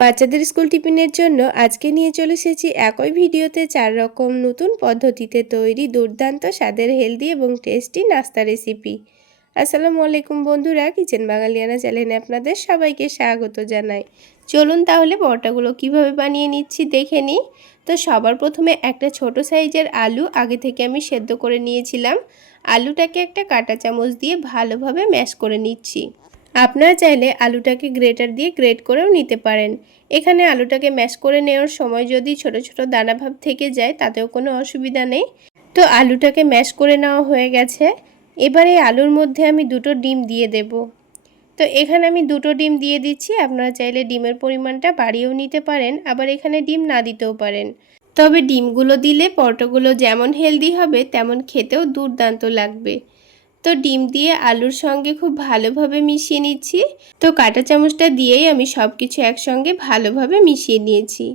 বাচ্চাদের স্কুল টিফিনের জন্য আজকে নিয়ে চলে এসেছি একই ভিডিওতে 4 রকম নতুন পদ্ধতিতে তৈরি দুর্দান্ত স্বাদের হেলদি এবং টেস্টি নাস্তা রেসিপি। আসসালামু আলাইকুম বন্ধুরা, কিচেন বাঙালিয়ানা চ্যানেলে আপনাদের সবাইকে স্বাগত জানাই। চলুন তাহলে পরোটাগুলো কিভাবে বানিয়ে নিচ্ছি দেখে নিই। তো সবার প্রথমে একটা ছোট সাইজের আলু আগে থেকে আমি সেদ্ধ করে নিয়েছিলাম। আলুটাকে একটা কাঁটা চামচ দিয়ে ভালোভাবে ম্যাশ করে নিচ্ছি। আপনারা চাইলে আলুটাকে গ্রেটার দিয়ে গ্রেট করেও নিতে পারেন। এখানে আলুটাকে ম্যাশ করে নেওয়ার সময় যদি ছোট ছোট দানা ভাব থেকে যায় তাতেও কোনো অসুবিধা নেই। তো আলুটাকে ম্যাশ করে নেওয়া হয়ে গেছে। এবারে আলুর মধ্যে আমি দুটো ডিম দিয়ে দেব। তো এখানে আমি দুটো ডিম দিয়ে দিচ্ছি। আপনারা চাইলে ডিমের পরিমাণটা বাড়িয়েও নিতে পারেন, আবার এখানে ডিম না দিতেও পারেন। তবে ডিমগুলো দিলে পরোটাগুলো যেমন হেলদি হবে তেমন খেতেও দুর্দান্ত লাগবে। তো ডিম দিয়ে আলুর সঙ্গে খুব ভালোভাবে মিশিয়ে নিচ্ছি। তো কাঁটা চামচটা দিয়েই আমি সব কিছু একসঙ্গে ভালোভাবে মিশিয়ে নিয়েছি।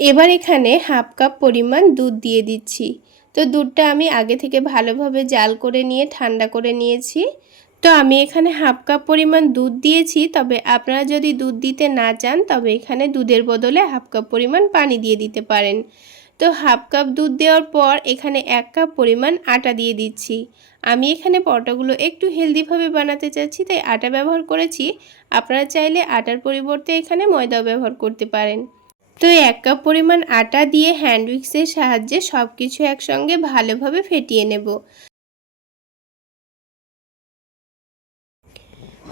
এবার এখানে হাফ কাপ পরিমাণ দুধ দিয়ে দিচ্ছি। তো দুধটা আমি আগে থেকে ভালোভাবে জাল করে নিয়ে ঠান্ডা করে নিয়েছি। তো আমি এখানে হাফ কাপ পরিমাণ দুধ দিয়েছি, তবে আপনারা যদি দুধ দিতে না চান তবে এখানে দুধের বদলে হাফ কাপ পরিমাণ পানি দিয়ে দিতে পারেন। তো হাফ কাপ দুধ দেওয়ার পর এখানে 1 কাপ পরিমাণ আটা দিয়ে দিচ্ছি। আমি এখানে পরোটাগুলো একটু হেলদিভাবে বানাতে চাচ্ছি, তাই আটা ব্যবহার করেছি। আপনারা চাইলে আটার পরিবর্তে এখানে ময়দাও ব্যবহার করতে পারেন। তো 1 কাপ পরিমাণ আটা দিয়ে হ্যান্ড উইক্সের সাহায্যে সব কিছু একসঙ্গে ভালোভাবে ফেটিয়ে নেব।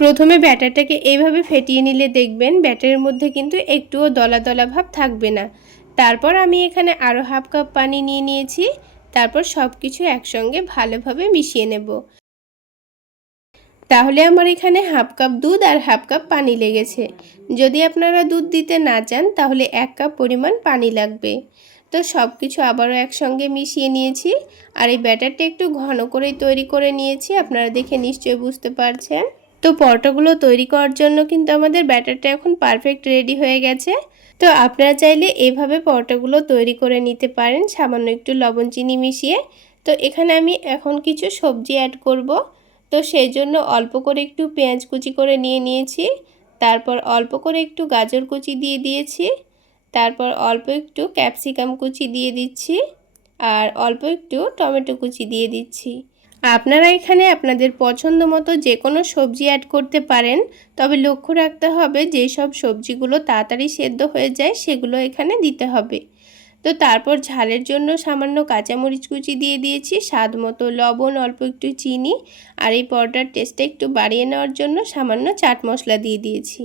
প্রথমে ব্যাটারটাকে এইভাবে ফেটিয়ে নিলে দেখবেন ব্যাটারের মধ্যে কিন্তু একটুও দলা দলা ভাব থাকবে না। তারপর আমি এখানে আরও হাফ কাপ পানি নিয়ে নিয়েছি। তারপর সব কিছু একসঙ্গে ভালোভাবে মিশিয়ে নেব। তাহলে আমার এখানে হাফ কাপ দুধ আর হাফ কাপ পানি লেগেছে। যদি আপনারা দুধ দিতে না চান তাহলে 1 কাপ পরিমাণ পানি লাগবে। তো সব কিছু আবারও একসঙ্গে মিশিয়ে নিয়েছি। আর এই ব্যাটারটা একটু ঘন করেই তৈরি করে নিয়েছি, আপনারা দেখে নিশ্চয়ই বুঝতে পারছেন। তো পরোটাগুলো তৈরি করার জন্য কিন্তু আমাদের ব্যাটারটা এখন পারফেক্ট রেডি হয়ে গেছে। তো আপনারা চাইলে এইভাবে পরোটাগুলো তৈরি করে নিতে পারেন সামান্য একটু লবণ চিনি মিশিয়ে। তো এখানে আমি এখন কিছু সবজি অ্যাড করব। তো সেই জন্য অল্প করে একটু পেঁয়াজ কুচি করে নিয়ে নিয়েছি। তারপর অল্প করে একটু গাজর কুচি দিয়ে দিয়েছি। তারপর অল্প একটু ক্যাপসিকাম কুচি দিয়ে দিচ্ছি। আর অল্প একটু টমেটো কুচি দিয়ে দিচ্ছি। আপনারা এখানে আপনাদের পছন্দ মতো যে কোনো সবজি অ্যাড করতে পারেন, তবে লক্ষ্য রাখতে হবে যেই সব সবজিগুলো তাড়াতাড়ি সেদ্ধ হয়ে যায় সেগুলো এখানে দিতে হবে। তো তারপর ঝালের জন্য সামান্য কাঁচামরিচ কুচি দিয়ে দিয়েছি, স্বাদ মতো লবণ, অল্প একটু চিনি, আর এই পরোটার টেস্টটা একটু বাড়িয়ে নেওয়ার জন্য সামান্য চাট মশলা দিয়ে দিয়েছি।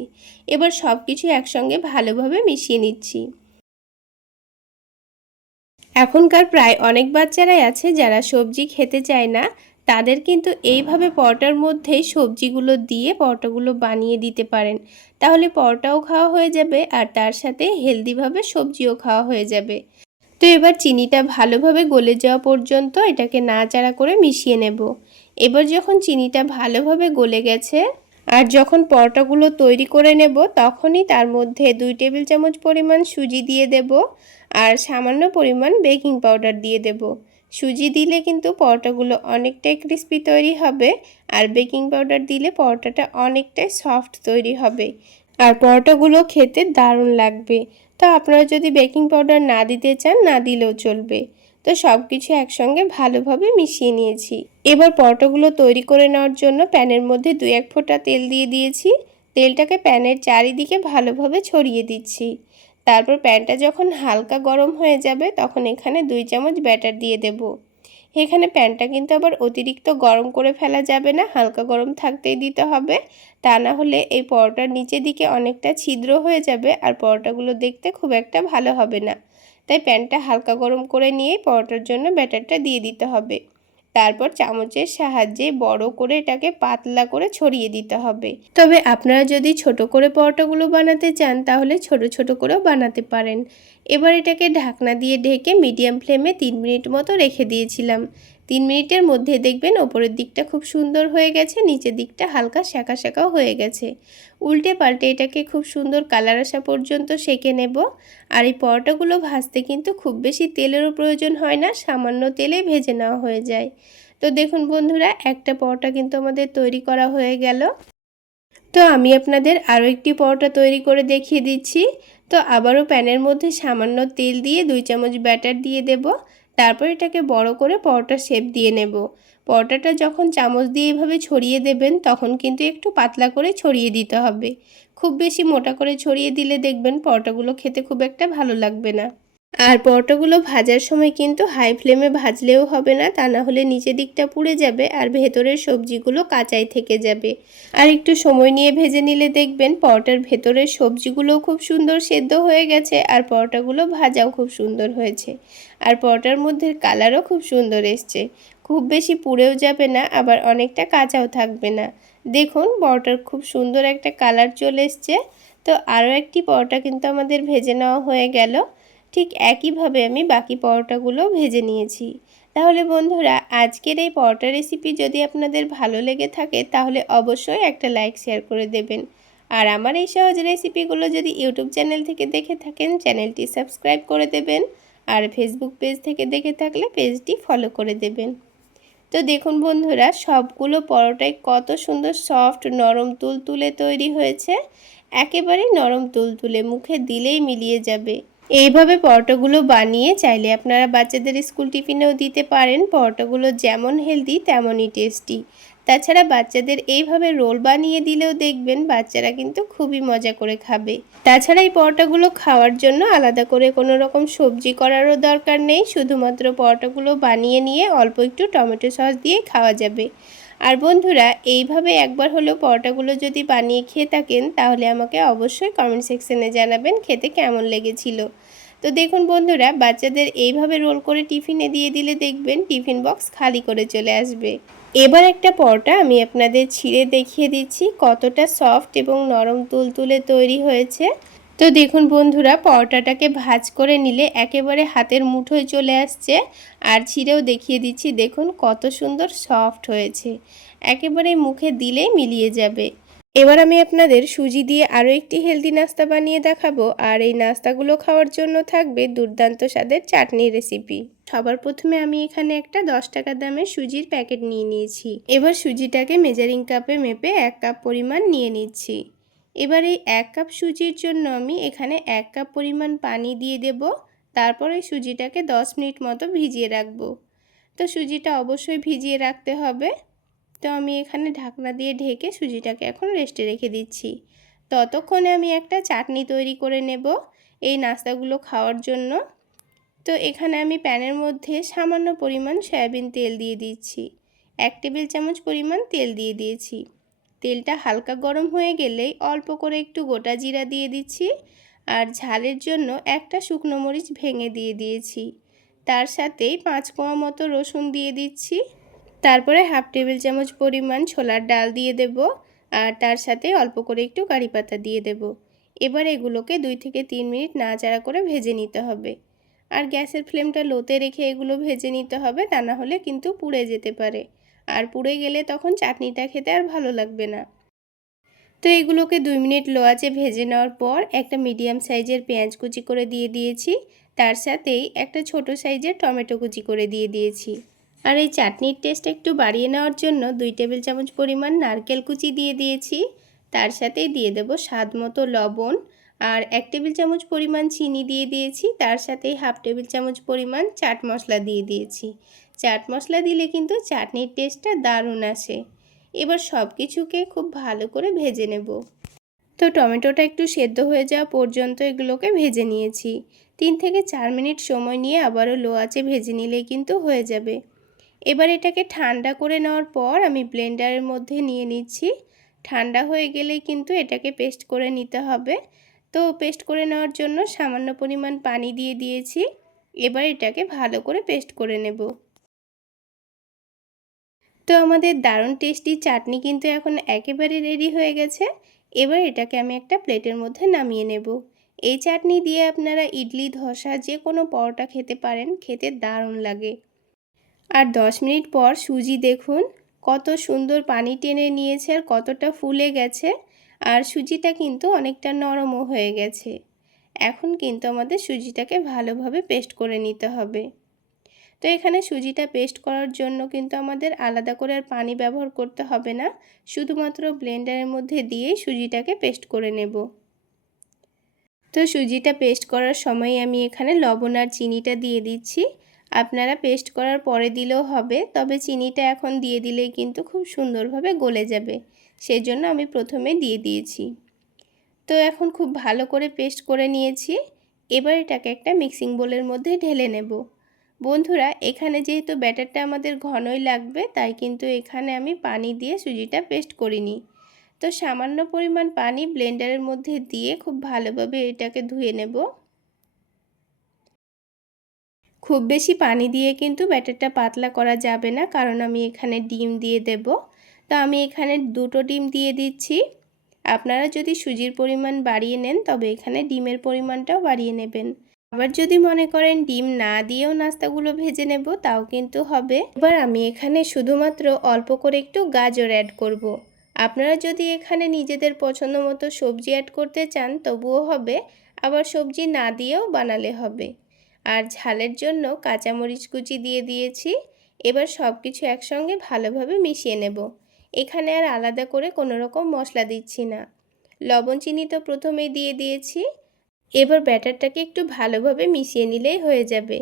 এবার সব কিছু একসঙ্গে ভালোভাবে মিশিয়ে নিচ্ছি। এখনকার প্রায় অনেক বাচ্চারাই আছে যারা সবজি খেতে চায় না, তাদের কিন্তু এইভাবে পরোটার মধ্যেই সবজিগুলো দিয়ে পরোটাগুলো বানিয়ে দিতে পারেন। তাহলে পরোটাও খাওয়া হয়ে যাবে আর তার সাথে হেলদিভাবে সবজিও খাওয়া হয়ে যাবে। তো এবার চিনিটা ভালোভাবে গলে যাওয়া পর্যন্ত এটাকে নাড়াচাড়া করে মিশিয়ে নেব। এবার যখন চিনিটা ভালোভাবে গলে গেছে আর যখন পরোটাগুলো তৈরি করে নেব তখনই তার মধ্যে 2 টেবিল চামচ পরিমাণ সুজি দিয়ে দেব আর সামান্য পরিমাণ বেকিং পাউডার দিয়ে দেব। সুজি দিলে কিন্তু পরোটাগুলো অনেকটাই ক্রিস্পি তৈরি হবে, আর বেকিং পাউডার দিলে পরোটাটা অনেকটাই সফট তৈরি হবে আর পরোটাগুলো খেতে দারুণ লাগবে। তো আপনারা যদি বেকিং পাউডার না দিতে চান না দিলেও চলবে। তো সব কিছু একসঙ্গে ভালোভাবে মিশিয়ে নিয়েছি। এবার পরোটাগুলো তৈরি করে নেওয়ার জন্য প্যানের মধ্যে 2-1 ফোঁটা তেল দিয়ে দিয়েছি। তেলটাকে প্যানের চারিদিকে ভালোভাবে ছড়িয়ে দিচ্ছি। তারপর প্যানটা যখন হালকা গরম হয়ে যাবে তখন এখানে 2 চামচ ব্যাটার দিয়ে দেব। এখানে প্যানটা কিন্তু আবার অতিরিক্ত গরম করে ফেলা যাবে না, হালকা গরম থাকতেই দিতে হবে। তা না হলে এই পরোটার নিচের দিকে অনেকটা ছিদ্র হয়ে যাবে আর পরোটাগুলো দেখতে খুব একটা ভালো হবে না। তাই প্যানটা হালকা গরম করে নিয়েই পরোটার জন্য ব্যাটারটা দিয়ে দিতে হবে। তারপর চামচের সাহায্যে বড় করে এটাকে পাতলা করে ছড়িয়ে দিতে হবে। তবে আপনারা যদি ছোট করে পরোটাগুলো বানাতে চান তাহলে ছোট ছোট করেও বানাতে পারেন। এবার এটাকে ঢাকনা দিয়ে ঢেকে মিডিয়াম ফ্লেমে 3 মিনিট মতো রেখে দিয়েছিলাম। 3 মিনিটের মধ্যে দেখবেন ওপরের দিকটা খুব সুন্দর হয়ে গেছে, নিচের দিকটা হালকা শাঁকা শাঁকাও হয়ে গেছে। উল্টে পাল্টে এটাকে খুব সুন্দর কালার আসা পর্যন্ত সেঁকে নেব। আর এই পরোটাগুলো ভাজতে কিন্তু খুব বেশি তেলেরও প্রয়োজন হয় না, সামান্য তেলে ভেজে নেওয়া হয়ে যায়। তো দেখুন বন্ধুরা, একটা পরোটা কিন্তু আমাদের তৈরি করা হয়ে গেল। তো আমি আপনাদের আরও একটি পরোটা তৈরি করে দেখিয়ে দিচ্ছি। তো আবারও প্যানের মধ্যে সামান্য তেল দিয়ে 2 চামচ ব্যাটার দিয়ে দেব। তারপর এটাকে বড় করে পরোটার শেপ দিয়ে নেব। পরোটাটা যখন চামচ দিয়ে এভাবে ছড়িয়ে দেবেন তখন কিন্তু একটু পাতলা করে ছড়িয়ে দিতে হবে। খুব বেশি মোটা করে ছড়িয়ে দিলে দেখবেন পরোটাগুলো খেতে খুব একটা ভালো লাগবে না। আর পরোটাগুলো ভাজার সময় কিন্তু হাই ফ্লেমে ভাজলেও হবে না, তা না হলে নিচের দিকটা পুড়ে যাবে আর ভেতরের সবজিগুলো কাঁচাই থেকে যাবে। আর একটু সময় নিয়ে ভেজে নিলে দেখবেন পরোটার ভেতরের সবজিগুলোও খুব সুন্দর সেদ্ধ হয়ে গেছে আর পরোটাগুলো ভাজাও খুব সুন্দর হয়েছে। আর পরোটার মধ্যে কালারও খুব সুন্দর এসছে। খুব বেশি পুড়েও যাবে না, আবার অনেকটা কাঁচাও থাকবে না। দেখুন পরোটার খুব সুন্দর একটা কালার চলে এসছে। তো আরও একটি পরোটা কিন্তু আমাদের ভেজে নেওয়া হয়ে গেল। ঠিক একইভাবে আমি বাকি পরোটাগুলো ভেজে নিয়েছি। তাহলে বন্ধুরা, আজকের এই পরোটা রেসিপি যদি আপনাদের ভালো লেগে থাকে তাহলে অবশ্যই একটা লাইক শেয়ার করে দেবেন। আর আমার এই সহজ রেসিপিগুলো যদি ইউটিউব চ্যানেল থেকে দেখে থাকেন চ্যানেলটি সাবস্ক্রাইব করে দেবেন, আর ফেসবুক পেজ থেকে দেখে থাকলে পেজটি ফলো করে দেবেন। তো দেখুন বন্ধুরা, সবগুলো পরোটাই কত সুন্দর সফট নরম তুলতুলে তৈরি হয়েছে। একেবারেই নরম তুলতুলে, মুখে দিলেই মিলিয়ে যাবে। এইভাবে পরোটাগুলো বানিয়ে চাইলে আপনারা বাচ্চাদের স্কুল টিফিনেও দিতে পারেন। পরোটাগুলো যেমন হেলদি তেমনই টেস্টি। তাছাড়া বাচ্চাদের এইভাবে রোল বানিয়ে দিলেও দেখবেন বাচ্চারা কিন্তু খুবই মজা করে খাবে। তাছাড়া এই পরোটাগুলো খাওয়ার জন্য আলাদা করে কোনো রকম সবজি করারও দরকার নেই, শুধুমাত্র পরোটাগুলো বানিয়ে নিয়ে অল্প একটু টমেটো সস দিয়ে খাওয়া যাবে। আর বন্ধুরা, এইভাবে একবার হলেও পরোটাগুলো যদি বানিয়ে খেয়ে থাকেন তাহলে আমাকে অবশ্যই কমেন্ট সেকশনে জানাবেন খেতে কেমন লেগেছিল। তো দেখুন বন্ধুরা, বাচ্চাদের এইভাবে রোল করে টিফিনে দিয়ে দিলে দেখবেন টিফিন বক্স খালি করে চলে আসবে। এবার একটা পরোটা আমি আপনাদের ছিঁড়ে দেখিয়ে দিচ্ছি কতটা সফট এবং নরম তুলতুলে তৈরি হয়েছে। তো দেখুন বন্ধুরা, পরোটাটাকে ভাজ করে নিলে একেবারে হাতের মুঠোয় চলে আসছে। আর ছিঁড়েও দেখিয়ে দিচ্ছি, দেখুন কত সুন্দর সফট হয়েছে, একেবারে মুখে দিলেই মিলিয়ে যাবে। এবার আমি আপনাদের সুজি দিয়ে আরও একটি হেলদি নাস্তা বানিয়ে দেখাবো। আর এই নাস্তাগুলো খাওয়ার জন্য থাকবে দুর্দান্ত স্বাদের চাটনির রেসিপি। সবার প্রথমে আমি এখানে একটা 10 টাকা দামের সুজির প্যাকেট নিয়ে নিয়েছি। এবার সুজিটাকে মেজারিং কাপে মেপে 1 কাপ পরিমাণ নিয়ে নিচ্ছি। এবার এই 1 কাপ সুজির জন্য আমি এখানে 1 কাপ পরিমাণ পানি দিয়ে দেব। তারপর এই সুজিটাকে 10 মিনিট মতো ভিজিয়ে রাখবো। তো সুজিটা অবশ্যই ভিজিয়ে রাখতে হবে। তো আমি এখানে ঢাকনা দিয়ে ঢেকে সুজিটাকে এখন রেস্টে রেখে দিচ্ছি। ততক্ষণে আমি একটা চাটনি তৈরি করে নেব এই নাস্তাগুলো খাওয়ার জন্য। তো এখানে আমি প্যানের মধ্যে সামান্য পরিমাণ সয়াবিন তেল দিয়ে দিচ্ছি। 1 টেবিল চামচ পরিমাণ তেল দিয়ে দিয়েছি। তেলটা হালকা গরম হয়ে গেলেই অল্প করে একটু গোটা জিরা দিয়ে দিচ্ছি। আর ঝালের জন্য একটা শুকনো মরিচ ভেঙে দিয়ে দিয়েছি। তার সাথেই 5 কোয়া মতো রসুন দিয়ে দিচ্ছি। তারপরে হাফ টেবিল চামচ পরিমাণ ছোলার ডাল দিয়ে দেব। আর তার সাথে অল্প করে একটু কারি পাতা দিয়ে দেব। এবার এগুলোকে 2 থেকে 3 মিনিট নাড়াচাড়া করে ভেজে নিতে হবে। আর গ্যাসের ফ্লেমটা লোতে রেখে এগুলো ভেজে নিতে হবে, তা না হলে কিন্তু পুড়ে যেতে পারে। আর পুড়ে গেলে তখন চাটনিটা খেতে আর ভালো লাগবে না। তো এগুলোকে 2 মিনিট লো আঁচে ভেজে নেওয়ার পর একটা মিডিয়াম সাইজের পেঁয়াজ কুচি করে দিয়ে দিয়েছি। তার সাথেই একটা ছোট সাইজের টমেটো কুচি করে দিয়ে দিয়েছি। আর এই চাটনির টেস্ট একটু বাড়িয়ে নেওয়ার জন্য 2 টেবিল চামচ পরিমাণ নারকেল কুচি দিয়ে দিয়েছি। তার সাথেই দিয়ে দেব স্বাদ মতো লবণ। আর 1 টেবিল চামচ পরিমাণ চিনি দিয়ে দিয়েছি। তার সাথেই হাফ টেবিল চামচ পরিমাণ চাট মশলা দিয়ে দিয়েছি। চাট মশলা দিলে কিন্তু চাটনির টেস্টটা দারুণ আসে। এবার সব কিছুকে খুব ভালো করে ভেজে নেব। তো টমেটোটা একটু সেদ্ধ হয়ে যাওয়া পর্যন্ত এগুলোকে ভেজে নিয়েছি। 3 থেকে 4 মিনিট সময় নিয়ে আবারও লো আঁচে ভেজে নিলেই কিন্তু হয়ে যাবে। এবার এটাকে ঠান্ডা করে নেওয়ার পর আমি ব্লেন্ডারের মধ্যে নিয়ে নিচ্ছি। ঠান্ডা হয়ে গেলেই কিন্তু এটাকে পেস্ট করে নিতে হবে। তো পেস্ট করে নেওয়ার জন্য সামান্য পরিমাণ পানি দিয়ে দিয়েছি। এবার এটাকে ভালো করে পেস্ট করে নেব। তো আমাদের দারুণ টেস্টি চাটনি কিন্তু এখন একেবারে রেডি হয়ে গেছে। এবার এটাকে আমি একটা প্লেটের মধ্যে নামিয়ে নেব। এই চাটনি দিয়ে আপনারা ইডলি, ধোসা যে কোনো পরোটা খেতে পারেন, খেতে দারুণ লাগে। আর 10 মিনিট পর সুজি দেখুন কত সুন্দর পানি টেনে নিয়েছে আর কতটা ফুলে গেছে। আর সুজিটা কিন্তু অনেকটা নরমও হয়ে গেছে। এখন কিন্তু আমাদের সুজিটাকে ভালোভাবে পেস্ট করে নিতে হবে। তো এখানে সুজিটা পেস্ট করার জন্য কিন্তু আমাদের আলাদা করে আর পানি ব্যবহার করতে হবে না, শুধুমাত্র ব্লেন্ডারের মধ্যে দিয়েই সুজিটাকে পেস্ট করে নেব। তো সুজিটা পেস্ট করার সময় আমি এখানে লবণ আর চিনিটা দিয়ে দিচ্ছি। আপনারা পেস্ট করার পরে দিলেও হবে, তবে চিনিটা এখন দিয়ে দিলেই কিন্তু খুব সুন্দরভাবে গলে যাবে, সেজন্য আমি প্রথমে দিয়ে দিয়েছি। তো এখন খুব ভালো করে পেস্ট করে নিয়েছি। এবার এটাকে একটা মিক্সিং বোলের মধ্যে ঢেলে নেব। বন্ধুরা, এখানে যেহেতু ব্যাটারটা আমাদের ঘনই লাগবে, তাই কিন্তু এখানে আমি পানি দিয়ে সুজিটা পেস্ট করিনি। তো সামান্য পরিমাণ পানি ব্লেন্ডারের মধ্যে দিয়ে খুব ভালোভাবে এটাকে ধুয়ে নেব। খুব বেশি পানি দিয়ে কিন্তু ব্যাটারটা পাতলা করা যাবে না, কারণ আমি এখানে ডিম দিয়ে দেব। তো আমি এখানে 2টো ডিম দিয়ে দিচ্ছি। আপনারা যদি সুজির পরিমাণ বাড়িয়ে নেন, তবে এখানে ডিমের পরিমাণটাও বাড়িয়ে নেবেন। আবার যদি মনে করেন ডিম না দিয়েও নাস্তাগুলো ভেজে নেব, তাও কিন্তু হবে। এবার আমি এখানে শুধুমাত্র অল্প করে একটু গাজর অ্যাড করব। আপনারা যদি এখানে নিজেদের পছন্দ মতো সবজি অ্যাড করতে চান তবুও হবে, আবার সবজি না দিয়েও বানালে হবে। আর ঝালের জন্য কাঁচামরিচ কুচি দিয়ে দিয়েছি। এবার সব কিছু একসঙ্গে ভালোভাবে মিশিয়ে নেব। এখানে আর আলাদা করে কোনো রকম মশলা দিচ্ছি না। লবণ চিনি তো প্রথমেই দিয়ে দিয়েছি। এবার ব্যাটারটাকে একটু ভালোভাবে মিশিয়ে নিলেই হয়ে যাবে।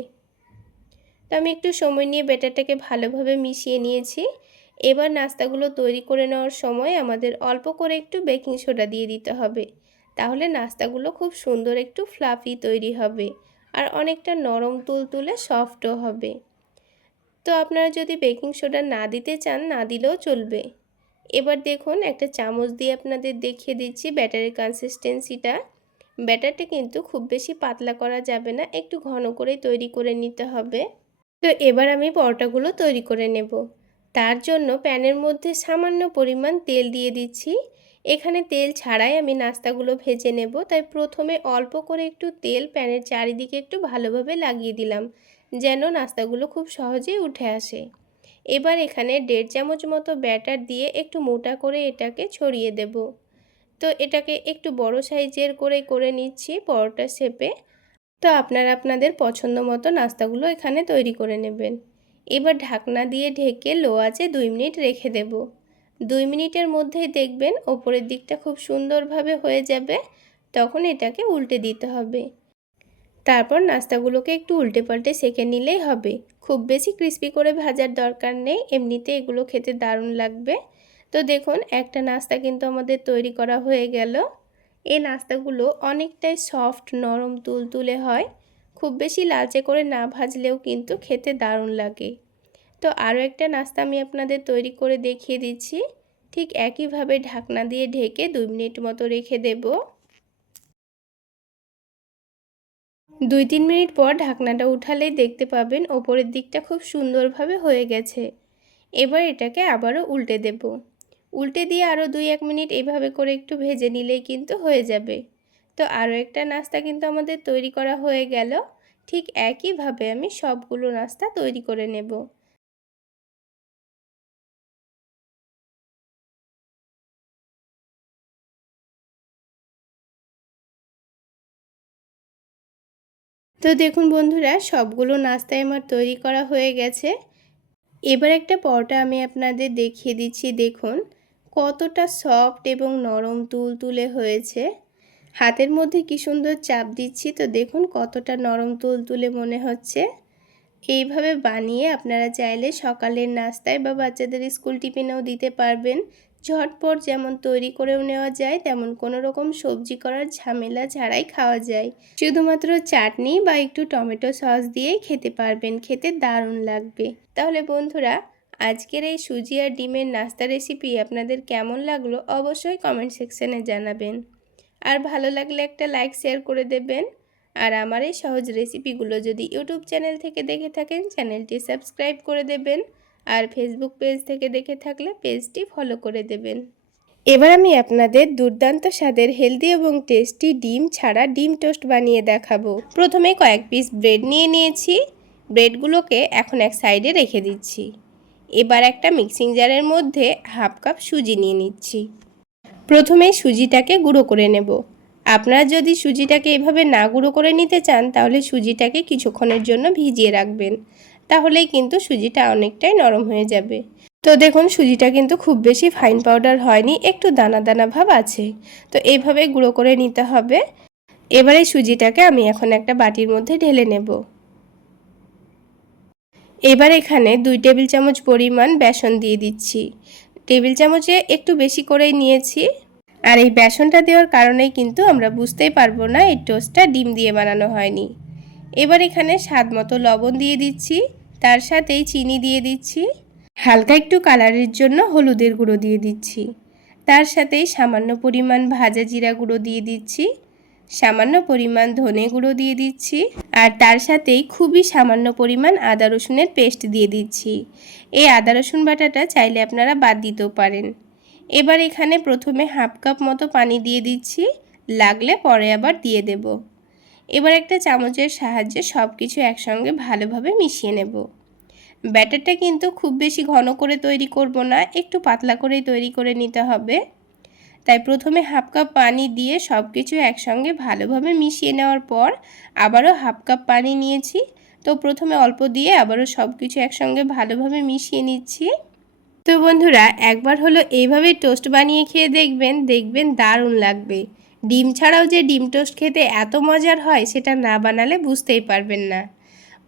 তো আমি একটু সময় নিয়ে ব্যাটারটাকে ভালোভাবে মিশিয়ে নিয়েছি। এবার নাস্তাগুলো তৈরি করে নেওয়ার সময় আমাদের অল্প করে একটু বেকিং সোডা দিয়ে দিতে হবে, তাহলে নাস্তাগুলো খুব সুন্দর একটু ফ্লাফি তৈরি হবে আর অনেকটা নরম তুলতুলে সফটও হবে। তো আপনারা যদি বেকিং সোডা না দিতে চান, না দিলেও চলবে। এবার দেখুন, একটা চামচ দিয়ে আপনাদের দেখিয়ে দিচ্ছি ব্যাটারের কনসিস্টেন্সিটা। ব্যাটারটা কিন্তু খুব বেশি পাতলা করা যাবে না, একটু ঘন করে তৈরি করে নিতে হবে। তো এবার আমি পরোটাগুলো তৈরি করে নেব। তার জন্য প্যানের মধ্যে সামান্য পরিমাণ তেল দিয়ে দিচ্ছি। এখানে তেল ছাড়াই আমি নাস্তাগুলো ভেজে নেব, তাই প্রথমে অল্প করে একটু তেল প্যানের চারিদিকে একটু ভালোভাবে লাগিয়ে দিলাম, যেন নাস্তাগুলো খুব সহজেই উঠে আসে। এবার এখানে 1.5 চামচ মতো ব্যাটার দিয়ে একটু মোটা করে এটাকে ছড়িয়ে দেব। তো এটাকে একটু বড় সাইজের করে নিচ্ছি পরোটা শেপে। তো আপনারা আপনাদের পছন্দ মতো নাস্তাগুলো এখানে তৈরি করে নেবেন। এবার ঢাকনা দিয়ে ঢেকে লো আঁচে 2 মিনিট রেখে দেব। 2 মিনিটের মধ্যেই দেখবেন ওপরের দিকটা খুব সুন্দরভাবে হয়ে যাবে, তখন এটাকে উল্টে দিতে হবে। তারপর নাস্তাগুলোকে একটু উল্টে পাল্টে সেঁকে নিলেই হবে। খুব বেশি ক্রিস্পি করে ভাজার দরকার নেই, এমনিতে এগুলো খেতে দারুণ লাগবে। তো দেখুন, একটা নাস্তা কিন্তু আমাদের তৈরি করা হয়ে গেল। এই নাস্তাগুলো অনেকটাই সফট, নরম তুলতুলে হয়। খুব বেশি লালচে করে না ভাজলেও কিন্তু খেতে দারুণ লাগে। তো আরও একটা নাস্তা আমি আপনাদের তৈরি করে দেখিয়ে দিচ্ছি। ঠিক একইভাবে ঢাকনা দিয়ে ঢেকে 2 মিনিট মতো রেখে দেব। 2-3 মিনিট পর ঢাকনাটা উঠালেই দেখতে পাবেন ওপরের দিকটা খুব সুন্দরভাবে হয়ে গেছে। এবার এটাকে আবারও উল্টে দেব। উল্টে দিয়ে আরও 2-1 মিনিট এইভাবে করে একটু ভেজে নিলেই কিন্তু হয়ে যাবে। তো আরও একটা নাস্তা কিন্তু আমাদের তৈরি করা হয়ে গেল। ঠিক একইভাবে আমি সবগুলো নাস্তা তৈরি করে নেব। তো দেখুন বন্ধুরা, সবগুলো নাস্তাই আমার তৈরি করা হয়ে গেছে। এবার একটা পরোটা আমি আপনাদের দেখিয়ে দিচ্ছি। দেখুন কতটা সফট এবং নরম তুলতুলে হয়েছে। হাতের মধ্যে কি সুন্দর চাপ দিচ্ছি, তো দেখুন কতটা নরম তুলতুলে মনে হচ্ছে। এইভাবে বানিয়ে আপনারা চাইলে সকালের নাস্তায় বা বাচ্চাদের স্কুল টিফিনেও দিতে পারবেন। ঝটপট যেমন তৈরি করেও নেওয়া যায়, তেমন কোনো রকম সবজি করার ঝামেলা ছাড়াই খাওয়া যায়। শুধুমাত্র চাটনি বা একটু টমেটো সস দিয়েই খেতে পারবেন, খেতে দারুণ লাগবে। তাহলে বন্ধুরা, আজকের এই সুজি আর ডিমের নাস্তা রেসিপি আপনাদের কেমন লাগলো অবশ্যই কমেন্ট সেকশনে জানাবেন। আর ভালো লাগলে একটা লাইক শেয়ার করে দেবেন। আর আমার এই সহজ রেসিপিগুলো যদি ইউটিউব চ্যানেল থেকে দেখে থাকেন, চ্যানেলটি সাবস্ক্রাইব করে দেবেন। আর ফেসবুক পেজ থেকে দেখে থাকলে পেজটি ফলো করে দেবেন। এবার আমি আপনাদের দুর্দান্ত স্বাদের হেলদি এবং টেস্টি ডিম ছাড়া ডিম টোস্ট বানিয়ে দেখাবো। প্রথমে কয়েক পিস ব্রেড নিয়ে নিয়েছি। ব্রেডগুলোকে এখন এক সাইডে রেখে দিচ্ছি। এবার একটা মিক্সিং জারের মধ্যে হাফ কাপ সুজি নিয়ে নিচ্ছি। প্রথমে সুজিটাকে গুঁড়ো করে নেব। আপনারা যদি সুজিটাকে এভাবে না গুঁড়ো করে নিতে চান, তাহলে সুজিটাকে কিছুক্ষণের জন্য ভিজিয়ে রাখবেন। তাহলেই কিন্তু সুজিটা অনেকটাই নরম হয়ে যাবে। তো দেখুন সুজিটা কিন্তু খুব বেশি ফাইন পাউডার হয়নি, একটু দানা দানা ভাব আছে। তো এইভাবে গুঁড়ো করে নিতে হবে। এবারে সুজিটাকে আমি এখন একটা বাটির মধ্যে ঢেলে নেব। এবার এখানে 2 টেবিল চামচ পরিমাণ বেসন দিয়ে দিচ্ছি। টেবিল চামচে একটু বেশি করেই নিয়েছি। আর এই বেসনটা দেওয়ার কারণেই কিন্তু আমরা বুঝতেই পারবো না এই টোস্টটা ডিম দিয়ে বানানো হয়নি। এবার এখানে স্বাদ মতো লবণ দিয়ে দিচ্ছি, তার সাথেই চিনি দিয়ে দিচ্ছি, হালকা একটু কালারের জন্য হলুদের গুঁড়ো দিয়ে দিচ্ছি, তার সাথেই সামান্য পরিমাণ ভাজা জিরা গুঁড়ো দিয়ে দিচ্ছি, সামান্য পরিমাণ ধনে গুঁড়ো দিয়ে দিচ্ছি, আর তার সাথেই খুবই সামান্য পরিমাণ আদা রসুনের পেস্ট দিয়ে দিচ্ছি। এই আদা রসুন বাটাটা চাইলে আপনারা বাদ দিতেও পারেন। এবার এখানে প্রথমে হাফ কাপ মতো পানি দিয়ে দিচ্ছি, লাগলে পরে আবার দিয়ে দেব। এবার একটা চামচের সাহায্যে সব কিছু একসঙ্গে ভালোভাবে মিশিয়ে নেব। ব্যাটারটা কিন্তু খুব বেশি ঘন করে তৈরি করব না, একটু পাতলা করেই তৈরি করে নিতে হবে। তাই প্রথমে হাফ কাপ পানি দিয়ে সব কিছু একসঙ্গে ভালোভাবে মিশিয়ে নেওয়ার পর আবারও হাফ কাপ পানি নিয়েছি। তো প্রথমে অল্প দিয়ে আবারও সব কিছু একসঙ্গে ভালোভাবে মিশিয়ে নিচ্ছি। তো বন্ধুরা একবার হলো এইভাবে টোস্ট বানিয়ে খেয়ে দেখবেন দারুণ লাগবে। ডিম ছাড়াও যে ডিম টোস্ট খেতে এত মজার হয় সেটা না বানালে বুঝতেই পারবেন না।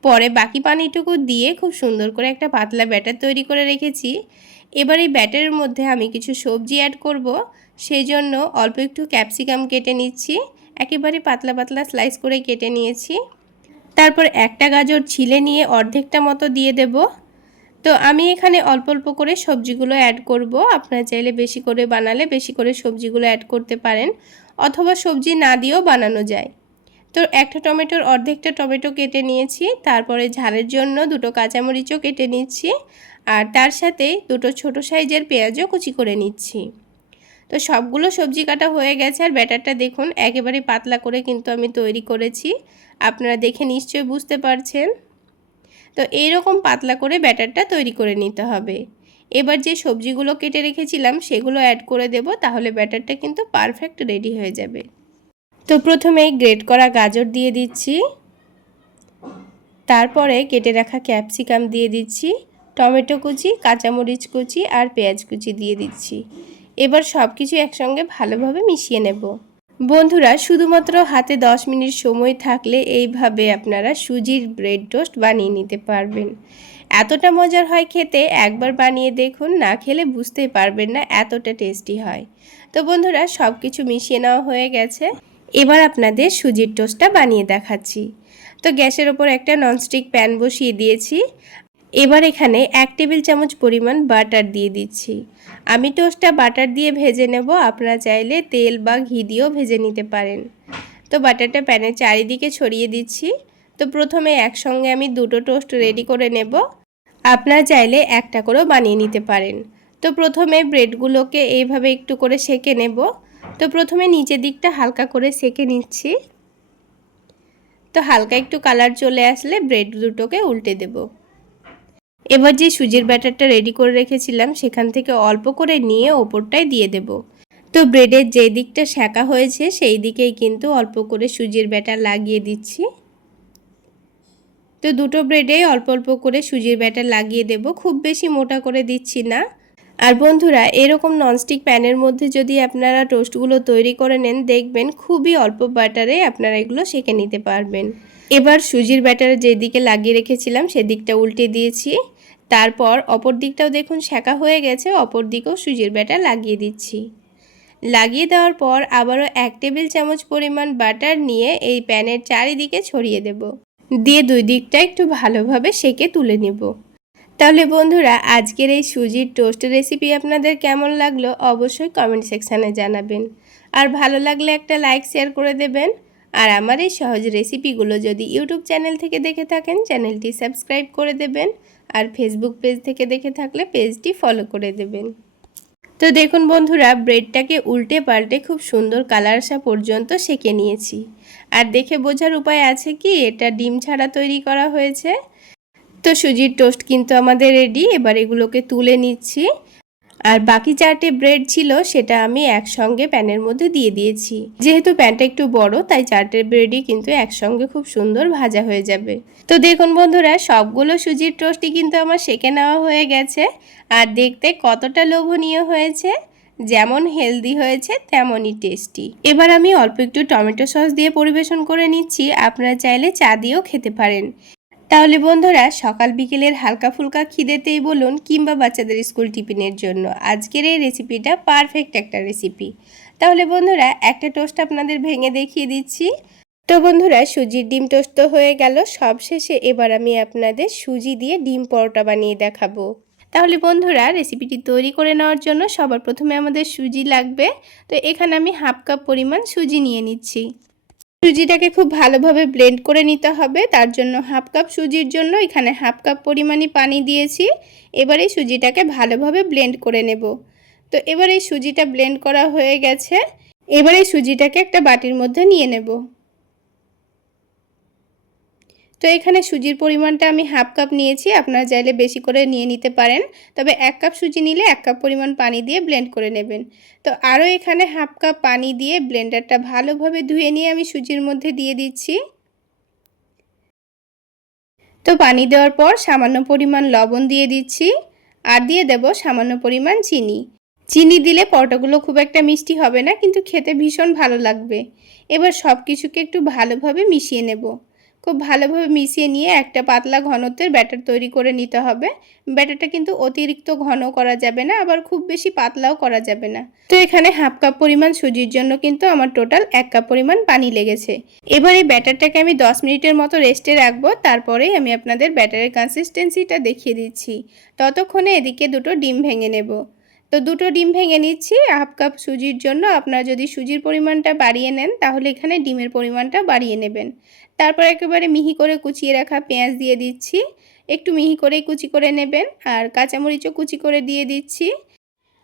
পরে বাকি পানিটুকু দিয়ে খুব সুন্দর করে একটা পাতলা ব্যাটার তৈরি করে রেখেছি। এবার এই ব্যাটারের মধ্যে আমি কিছু সবজি অ্যাড করব, সেই জন্য অল্প একটু ক্যাপসিকাম কেটে নিচ্ছি, একেবারে পাতলা পাতলা স্লাইস করে কেটে নিয়েছি। তারপর একটা গাজর ছিলে নিয়ে অর্ধেকটা মতো দিয়ে দেব। তো আমি এখানে অল্প অল্প করে সবজিগুলো অ্যাড করব, আপনারা চাইলে বেশি করে বানালে বেশি করে সবজিগুলো অ্যাড করতে পারেন, অথবা সবজি না দিয়েও বানানো যায়। তো একটা টমেটোর অর্ধেকটা টমেটো কেটে নিয়েছি, তারপরে ঝালের জন্য দুটো কাঁচামরিচও কেটে নিচ্ছি, আর তার সাথে দুটো ছোট সাইজের পেঁয়াজও কুচি করে নিচ্ছি। তো সবগুলো সবজি কাটা হয়ে গেছে। আর ব্যাটারটা দেখুন একেবারে পাতলা করে কিন্তু আমি তৈরি করেছি, আপনারা দেখে নিশ্চয়ই বুঝতে পারছেন। তো এইরকম পাতলা করে ব্যাটারটা তৈরি করে নিতে হবে। এবার যে সবজিগুলো কেটে রেখেছিলাম সেগুলো অ্যাড করে দেব, তাহলে ব্যাটারটা কিন্তু পারফেক্ট রেডি হয়ে যাবে। তো প্রথমেই গ্রেট করা গাজর দিয়ে দিচ্ছি, তারপরে কেটে রাখা ক্যাপসিকাম দিয়ে দিচ্ছি, টমেটো কুচি, কাঁচামরিচ কুচি আর পেঁয়াজ কুচি দিয়ে দিচ্ছি। এবার সব কিছু একসঙ্গে ভালোভাবে মিশিয়ে নেব। বন্ধুরা শুধুমাত্র হাতে 10 মিনিট সময় থাকলে এইভাবে আপনারা সুজির ব্রেড টোস্ট বানিয়ে নিতে পারবেন। এতটা মজার হয় খেতে, একবার বানিয়ে দেখুন, না খেলে বুঝতেই পারবেন না এতটা টেস্টি হয়। তো বন্ধুরা সব কিছু মিশিয়ে নেওয়া হয়ে গেছে, এবার আপনাদের সুজির টোস্টটা বানিয়ে দেখাচ্ছি। তো গ্যাসের ওপর একটা ননস্টিক প্যান বসিয়ে দিয়েছি। এবার এখানে 1 টেবিল চামচ পরিমাণ বাটার দিয়ে দিচ্ছি। আমি টোস্টটা বাটার দিয়ে ভেজে নেব, আপনারা চাইলে তেল বা ঘি দিয়েও ভেজে নিতে পারেন। তো বাটারটা প্যানের চারিদিকে ছড়িয়ে দিচ্ছি। তো প্রথমে একসঙ্গে আমি দুটো টোস্ট রেডি করে নেব, আপনারা চাইলে একটা করেও বানিয়ে নিতে পারেন। তো প্রথমে ব্রেডগুলোকে এইভাবে একটু করে সেঁকে নেব। তো প্রথমে নিচের দিকটা হালকা করে সেঁকে নিচ্ছি। তো হালকা একটু কালার চলে আসলে ব্রেড দুটোকে উল্টে দেব। এবার যে সুজির ব্যাটারটা রেডি করে রেখেছিলাম সেখান থেকে অল্প করে নিয়ে ওপরটায় দিয়ে দেব। তো ব্রেডের যে দিকটা সেঁকা হয়েছে সেই দিকেই কিন্তু অল্প করে সুজির ব্যাটার লাগিয়ে দিচ্ছি। তো দুটো ব্রেডেই অল্প অল্প করে সুজির ব্যাটার লাগিয়ে দেব, খুব বেশি মোটা করে দিচ্ছি না। আর বন্ধুরা এরকম ননস্টিক প্যানের মধ্যে যদি আপনারা টোস্টগুলো তৈরি করে নেন, দেখবেন খুবই অল্প বাটারে আপনারা এগুলো সেঁকে নিতে পারবেন। এবার সুজির ব্যাটারে যেদিকে লাগিয়ে রেখেছিলাম সেদিকটা উল্টে দিয়েছি, তারপর অপর দিকটাও দেখুন সেঁকা হয়ে গেছে, অপর দিকেও সুজির ব্যাটার লাগিয়ে দিচ্ছি। লাগিয়ে দেওয়ার পর আবারও 1 টেবিল চামচ পরিমাণ বাটার নিয়ে এই প্যানের চারিদিকে ছড়িয়ে দেব, দিয়ে দুই দিকটা একটু ভালোভাবে সেঁকে তুলে নেব। তাহলে বন্ধুরা আজকের এই সুজির টোস্ট রেসিপি আপনাদের কেমন লাগলো অবশ্যই কমেন্ট সেকশানে জানাবেন। আর ভালো লাগলে একটা লাইক শেয়ার করে দেবেন। আর আমার এই সহজ রেসিপিগুলো যদি ইউটিউব চ্যানেল থেকে দেখে থাকেন চ্যানেলটি সাবস্ক্রাইব করে দেবেন, আর ফেসবুক পেজ থেকে দেখে থাকলে পেজটি ফলো করে দেবেন। তো দেখুন বন্ধুরা ব্রেডটাকে উল্টে পাল্টে খুব সুন্দর কালার আসা পর্যন্ত সেঁকে নিয়েছি। আর দেখে বোঝার উপায় আছে কি এটা ডিম ছাড়া তৈরি করা হয়েছে। তো সুজির টোস্ট কিন্তু আমাদের রেডি, এবার এগুলোকে তুলে নিচ্ছি। আর বাকি 4টে ব্রেড ছিল সেটা আমি একসঙ্গে প্যানের মধ্যে দিয়ে দিয়েছি। যেহেতু প্যানটা একটু বড় তাই 4টে ব্রেডই কিন্তু একসঙ্গে খুব সুন্দর ভাজা হয়ে যাবে। তো দেখুন বন্ধুরা, সবগুলো সুজির টোস্টই কিন্তু আমার সেঁকে নেওয়া হয়ে গেছে। আর দেখতে কতটা লোভনীয় হয়েছে, যেমন হেলদি হয়েছে তেমনই টেস্টি। এবার আমি অল্প একটু টমেটো সস দিয়ে পরিবেশন করে নিচ্ছি। আপনারা চাইলে চা দিয়েও খেতে পারেন। তাহলে বন্ধুরা, সকাল বিকেলের হালকা ফুলকা খিদেতেই বলুন কিংবা বাচ্চাদের স্কুল টিফিনের জন্য আজকের এই রেসিপিটা পারফেক্ট একটা রেসিপি। তাহলে বন্ধুরা, একটা টোস্ট আপনাদের ভেঙে দেখিয়ে দিচ্ছি। তো বন্ধুরা, সুজির ডিম টোস্ট তো হয়ে গেল। সবশেষে এবার আমি আপনাদের সুজি দিয়ে ডিম পরোটা বানিয়ে দেখাবো। তাহলে বন্ধুরা, রেসিপিটি তৈরি করে নেওয়ার জন্য সবার প্রথমে আমাদের সুজি লাগবে। তো এখানে আমি হাফ কাপ পরিমাণ সুজি নিয়ে নিচ্ছি। সুজিটাকে খুব ভালোভাবে ব্লেন্ড করে নিতে হবে। তার জন্য হাফ কাপ সুজির জন্য এখানে হাফ কাপ পরিমাণই পানি দিয়েছি। এবার এই সুজিটাকে ভালোভাবে ব্লেন্ড করে নেব। তো এবার এই সুজিটা ব্লেন্ড করা হয়ে গেছে। এবার এই সুজিটাকে একটা বাটির মধ্যে নিয়ে নেব। তো এখানে সুজির পরিমাণটা আমি হাফ কাপ নিয়েছি। আপনারা চাইলে বেশি করে নিয়ে নিতে পারেন, তবে 1 কাপ সুজি নিলে 1 কাপ পরিমাণ পানি দিয়ে ব্লেন্ড করে নেবেন। তো আরও এখানে হাফ কাপ পানি দিয়ে ব্লেন্ডারটা ভালোভাবে ধুয়ে নিয়ে আমি সুজির মধ্যে দিয়ে দিচ্ছি। তো পানি দেওয়ার পর সামান্য পরিমাণ লবণ দিয়ে দিচ্ছি, আর দিয়ে দেব সামান্য পরিমাণ চিনি। চিনি দিলে পরোটাগুলো খুব একটা মিষ্টি হবে না, কিন্তু খেতে ভীষণ ভালো লাগবে। এবার সব কিছুকে একটু ভালোভাবে মিশিয়ে নেব। খুব ভালোভাবে মিশিয়ে নিয়ে একটা পাতলা ঘনত্বের ব্যাটার তৈরি করে নিতে হবে। ব্যাটারটা কিন্তু অতিরিক্ত ঘন করা যাবে না, আবার খুব বেশি পাতলাও করা যাবে না। তো এখানে হাফ কাপ পরিমাণ সুজির জন্য কিন্তু আমার টোটাল 1 কাপ পরিমাণ পানি লেগেছে। এবার এই ব্যাটারটাকে আমি 10 মিনিটের মতো রেস্টে রাখবো। তারপরেই আমি আপনাদের ব্যাটারের কনসিস্টেন্সিটা দেখিয়ে দিচ্ছি। ততক্ষণে এদিকে দুটো ডিম ভেঙে নেব। তো দুটো ডিম ভেঙে নিচ্ছি। হাফ কাপ সুজির জন্য আপনারা যদি সুজির পরিমাণটা বাড়িয়ে নেন তাহলে এখানে ডিমের পরিমাণটা বাড়িয়ে নেবেন। তারপর একেবারে মিহি করে কুচিয়ে রাখা পেঁয়াজ দিয়ে দিচ্ছি। একটু মিহি করেই কুচি করে নেবেন। আর কাঁচামরিচও কুচি করে দিয়ে দিচ্ছি।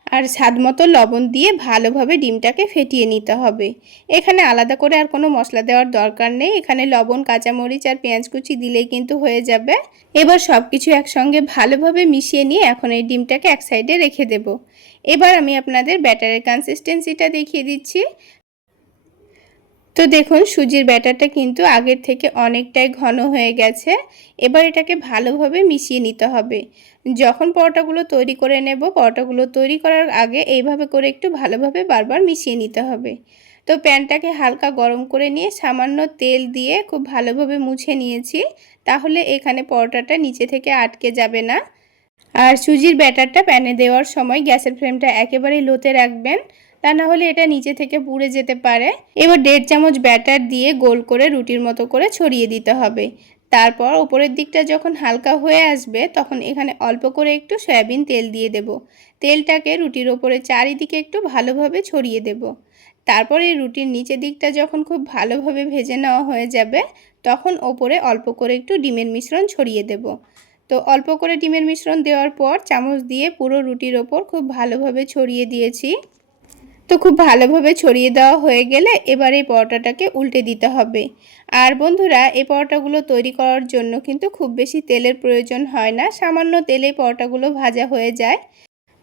আর স্বাদমতো লবণ দিয়ে ভালোভাবে ডিমটাকে ফেটিয়ে নিতে হবে। এখানে আলাদা করে আর কোনো মশলা দেওয়ার দরকার নেই। এখানে লবণ, কাঁচামরিচ আর পেঁয়াজ কুচি দিলেই কিন্তু হয়ে যাবে। এবার সব কিছু একসঙ্গে ভালোভাবে মিশিয়ে নিয়ে এখন এই ডিমটাকে এক সাইডে রেখে দেব। এবার আমি আপনাদের ব্যাটারের কনসিস্টেন্সিটা দেখিয়ে দিচ্ছি। তো দেখুন, সুজির ব্যাটারটা কিন্তু আগের থেকে অনেকটাই ঘন হয়ে গেছে। এবার এটাকে ভালোভাবে মিশিয়ে নিতে হবে। যখন পরোটাগুলো তৈরি করে নেব, পরোটাগুলো তৈরি করার আগে এইভাবে করে একটু ভালোভাবে বারবার মিশিয়ে নিতে হবে। তো প্যানটাকে হালকা গরম করে নিয়ে সামান্য তেল দিয়ে খুব ভালোভাবে মুছে নিয়েছি। তাহলে এখানে পরোটাটা নিচে থেকে আটকে যাবে না। আর সুজির ব্যাটারটা প্যানে দেওয়ার সময় গ্যাসের ফ্লেমটা একেবারেই লোতে রাখবেন, তা না হলে এটা নিচে থেকে পুড়ে যেতে পারে। এবার 1.5 চামচ ব্যাটার দিয়ে গোল করে রুটির মতো করে ছড়িয়ে দিতে হবে। তারপর উপরের দিকটা যখন হালকা হয়ে আসবে তখন এখানে অল্প করে একটু সয়াবিন তেল দিয়ে দেব। তেলটাকে রুটির ওপরে চারিদিকে একটু ভালোভাবে ছড়িয়ে দেব। তারপর এই রুটির নিচের দিকটা যখন খুব ভালোভাবে ভেজে নেওয়া হয়ে যাবে তখন ওপরে অল্প করে একটু ডিমের মিশ্রণ ছড়িয়ে দেব। তো অল্প করে ডিমের মিশ্রণ দেওয়ার পর চামচ দিয়ে পুরো রুটির ওপর খুব ভালোভাবে ছড়িয়ে দিয়েছি। তো খুব ভালোভাবে ছড়িয়ে দেওয়া হয়ে গেলে এবার এই পরোটাটাকে উল্টে দিতে হবে। আর বন্ধুরা, এই পরোটাগুলো তৈরি করার জন্য কিন্তু খুব বেশি তেলের প্রয়োজন হয় না, সামান্য তেলেই পরোটাগুলো ভাজা হয়ে যায়।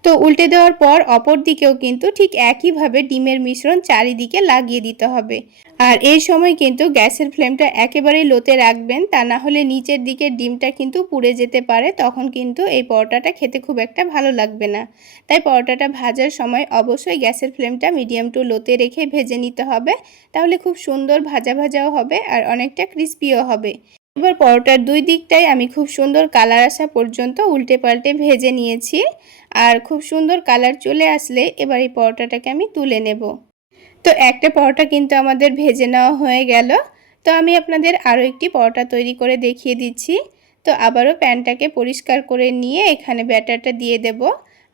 তো উল্টে দেওয়ার পর অপর দিকেও কিন্তু ঠিক একইভাবে ডিমের মিশ্রণ চারিদিকে লাগিয়ে দিতে হবে। আর এই সময় কিন্তু গ্যাসের ফ্লেমটা একেবারেই লোতে রাখবেন, তা না হলে নিচের দিকে ডিমটা কিন্তু পুড়ে যেতে পারে। তখন কিন্তু এই পরোটাটা খেতে খুব একটা ভালো লাগবে না। তাই পরোটাটা ভাজার সময় অবশ্যই গ্যাসের ফ্লেমটা মিডিয়াম টু লোতে রেখে ভেজে নিতে হবে। তাহলে খুব সুন্দর ভাজা ভাজাও হবে আর অনেকটা ক্রিস্পিও হবে। এবার পরোটার দুই দিকটাই আমি খুব সুন্দর কালার আসা পর্যন্ত উল্টে পাল্টে ভেজে নিয়েছি। আর খুব সুন্দর কালার চলে আসলে এবার এই পরোটাটাকে আমি তুলে নেব। তো একটা পরোটা কিন্তু আমাদের ভেজে নেওয়া হয়ে গেল। তো আমি আপনাদের আরও একটি পরোটা তৈরি করে দেখিয়ে দিচ্ছি। তো আবারও প্যানটাকে পরিষ্কার করে নিয়ে এখানে ব্যাটারটা দিয়ে দেব।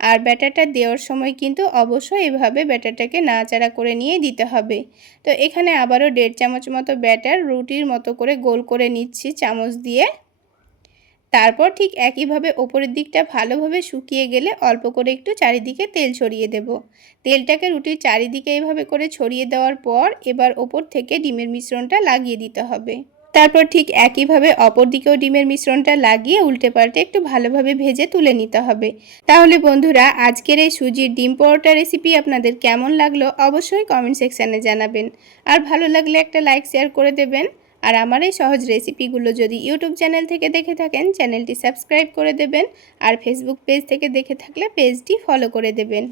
আর ব্যাটারটা দেওয়ার সময় কিন্তু অবশ্যই এভাবে ব্যাটারটাকে নাড়াচাড়া করে নিয়ে দিতে হবে। তো এখানে আবারও 1.5 চামচ মতো ব্যাটার রুটির মতো করে গোল করে নিচ্ছি চামচ দিয়ে। তারপর ঠিক একইভাবে ওপরের দিকটা ভালোভাবে শুকিয়ে গেলে অল্প করে একটু চারিদিকে তেল ছড়িয়ে দেব। তেলটাকে রুটির চারিদিকে এইভাবে করে ছড়িয়ে দেওয়ার পর এবার ওপর থেকে ডিমের মিশ্রণটা লাগিয়ে দিতে হবে। তারপর ঠিক একইভাবে অপর দিকেও ডিমের মিশ্রণটা লাগিয়ে উল্টে পাল্টে একটু ভালোভাবে ভেজে তুলে নিতে হবে। তাহলে বন্ধুরা, আজকের এই সুজির ডিম পরোটা রেসিপি আপনাদের কেমন লাগলো অবশ্যই কমেন্ট সেকশানে জানাবেন। আর ভালো লাগলে একটা লাইক শেয়ার করে দেবেন। আর আমার এই সহজ রেসিপিগুলো যদি ইউটিউব চ্যানেল থেকে দেখে থাকেন, চ্যানেলটি সাবস্ক্রাইব করে দেবেন। আর ফেসবুক পেজ থেকে দেখে থাকলে পেজটি ফলো করে দেবেন।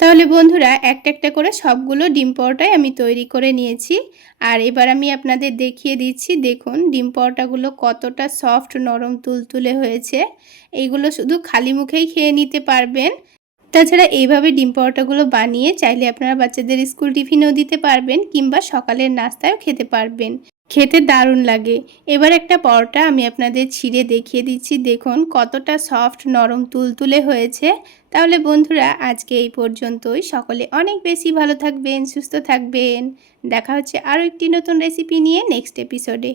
তাহলে বন্ধুরা, একটা একটা করে সবগুলো ডিম পরোটাই আমি তৈরি করে নিয়েছি। আর এবার আমি আপনাদের দেখিয়ে দিচ্ছি, দেখুন ডিম পরোটাগুলো কতটা সফট, নরম, তুলতুলে হয়েছে। এইগুলো শুধু খালি মুখেই খেয়ে নিতে পারবেন। তাছাড়া এইভাবে ডিম পরোটাগুলো বানিয়ে চাইলে আপনারা বাচ্চাদের স্কুল টিফিনেও দিতে পারবেন, কিংবা সকালের নাস্তায়ও খেতে পারবেন। খেতে দারুণ লাগে। এবার একটা পরোটা আমি আপনাদের ছিঁড়ে দেখিয়ে দিচ্ছি, দেখুন কতটা সফট, নরম, তুলতুলে হয়েছে। তাহলে বন্ধুরা, আজকে এই পর্যন্তই। সকলে অনেক বেশি ভালো থাকবেন, সুস্থ থাকবেন। দেখা হচ্ছে আরও একটি নতুন রেসিপি নিয়ে নেক্সট এপিসোডে।